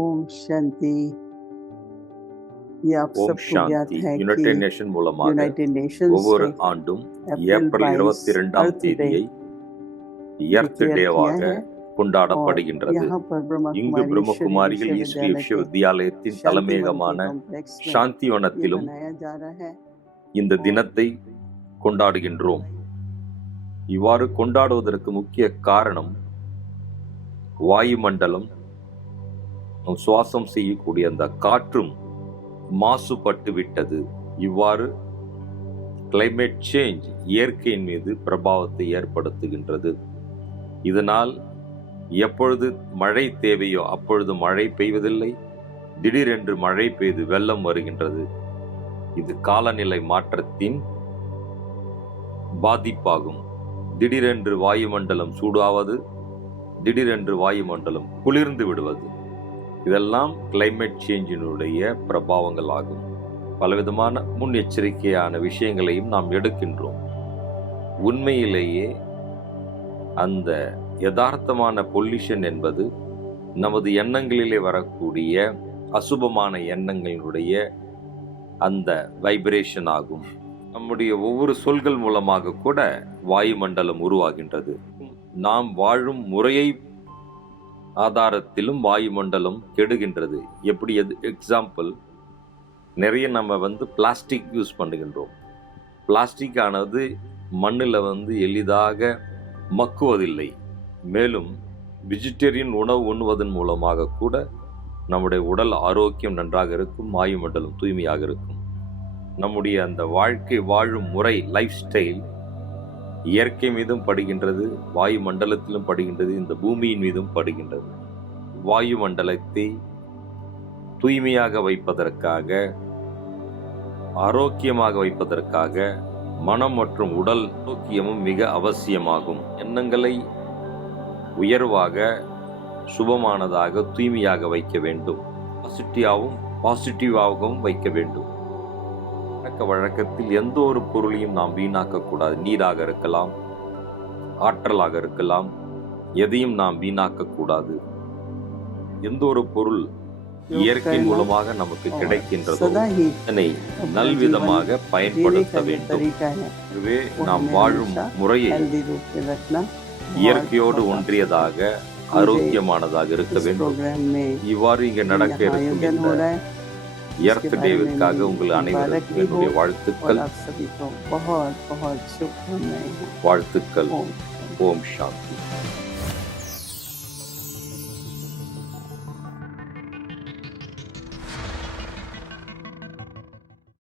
ओम शांति। ये आप ஓம் सबको ज्ञात சாந்தி. है कि யுனைடெட் நேஷன் மூலமாக यूनाइटेड नेशंस ஒவ்வொரு ने ஆண்டும் अप्रैल ஏப்ரல் 22 22ஆம் अर्थ डे தேதியை எர்த் डिक्लेयर किया டேவாக है और கொண்டாடப்படுகின்றது. यहाँ पर ब्रह्मा இங்கு कुमारी ईश्वरीय பிரம்மகுமாரிகள் ஈஸ்வரிய विश्वविद्यालय के விஸ்வவித்யாலயத்தின் शांतिवन தலைமையகமான के कॉम्प्लेक्स में ये சாந்திவனத்திலும் मनाया जा रहा है। இந்த தினத்தை கொண்டாடுகின்றோம். இவ்வாறு கொண்டாடுவதற்கு முக்கிய காரணம் வாயுமண்டலம், நாம் சுவாசம் செய்யக்கூடிய அந்த காற்றும் மாசுபட்டு விட்டது. இவ்வாறு கிளைமேட் சேஞ்ச் இயற்கையின் மீது பிரபாவத்தை ஏற்படுத்துகின்றது. இதனால் எப்பொழுது மழை தேவையோ அப்பொழுது மழை பெய்வதில்லை, திடீரென்று மழை பெய்து வெள்ளம் வருகின்றது. இது காலநிலை மாற்றத்தின் பாதிப்பாகும். திடீரென்று வாயுமண்டலம் சூடாவது, திடீரென்று வாயுமண்டலம் குளிர்ந்து விடுவது, இதெல்லாம் கிளைமேட் சேஞ்சினுடைய பிரபாவங்கள் ஆகும். பலவிதமான முன்னெச்சரிக்கையான விஷயங்களையும் நாம் எடுக்கின்றோம். உண்மையிலேயே அந்த யதார்த்தமான பொல்யூஷன் என்பது நமது எண்ணங்களிலே வரக்கூடிய அசுபமான எண்ணங்களுடைய அந்த வைப்ரேஷன் ஆகும். நம்முடைய ஒவ்வொரு சொல்கள் மூலமாக கூட வாயுமண்டலம் உருவாகின்றது. நாம் வாழும் முறையை ஆதாரத்திலும் வாயுமண்டலம் கெடுகின்றது. எப்படி எக்ஸாம்பிள், நிறைய நம்ம பிளாஸ்டிக் யூஸ் பண்ணுகின்றோம். பிளாஸ்டிக் ஆனது மண்ணில் எளிதாக மக்குவதில்லை. மேலும் வெஜிடேரியன் உணவு உண்ணுவதன் மூலமாக கூட நம்முடைய உடல் ஆரோக்கியம் நன்றாக இருக்கும், வாயுமண்டலம் தூய்மையாக இருக்கும். நம்முடைய அந்த வாழ்க்கை வாழும் முறை, லைஃப் ஸ்டைல் இயற்கை மீதும் படுகின்றது, வாயு மண்டலத்திலும் படுகின்றது, இந்த பூமியின் மீதும் படுகின்றது. வாயு மண்டலத்தை தூய்மையாக வைப்பதற்காக, ஆரோக்கியமாக வைப்பதற்காக மனம் மற்றும் உடல் ஆரோக்கியமும் மிக அவசியமாகும். எண்ணங்களை உயர்வாக, சுபமானதாக, தூய்மையாக வைக்க வேண்டும். பாசிட்டிவாகவும் வைக்க வேண்டும். வழக்கத்தில் எந்த ஒரு பொருளையும் நாம் வீணாக்கக்கூடாது. நீராக இருக்கலாம், ஆற்றலாக இருக்கலாம், எதையும் நாம் வீணாக்கக்கூடாது. எந்த ஒரு பொருள் இயற்கை மூலமாக நமக்கு கிடைக்கின்றதோ அதனை நல்விதமாக பயன்படுத்த வேண்டும். இதுவே நாம் வாழும் முறையை இயற்கையோடு ஒன்றியதாக, ஆரோக்கியமானதாக இருக்க வேண்டும். இவ்வாறு இங்கு நடக்க இருக்கும் எர்த் டேவிற்காக உங்கள் அனைவருக்கும் என்னுடைய வாழ்த்துக்கள். ஓம் சாந்தி.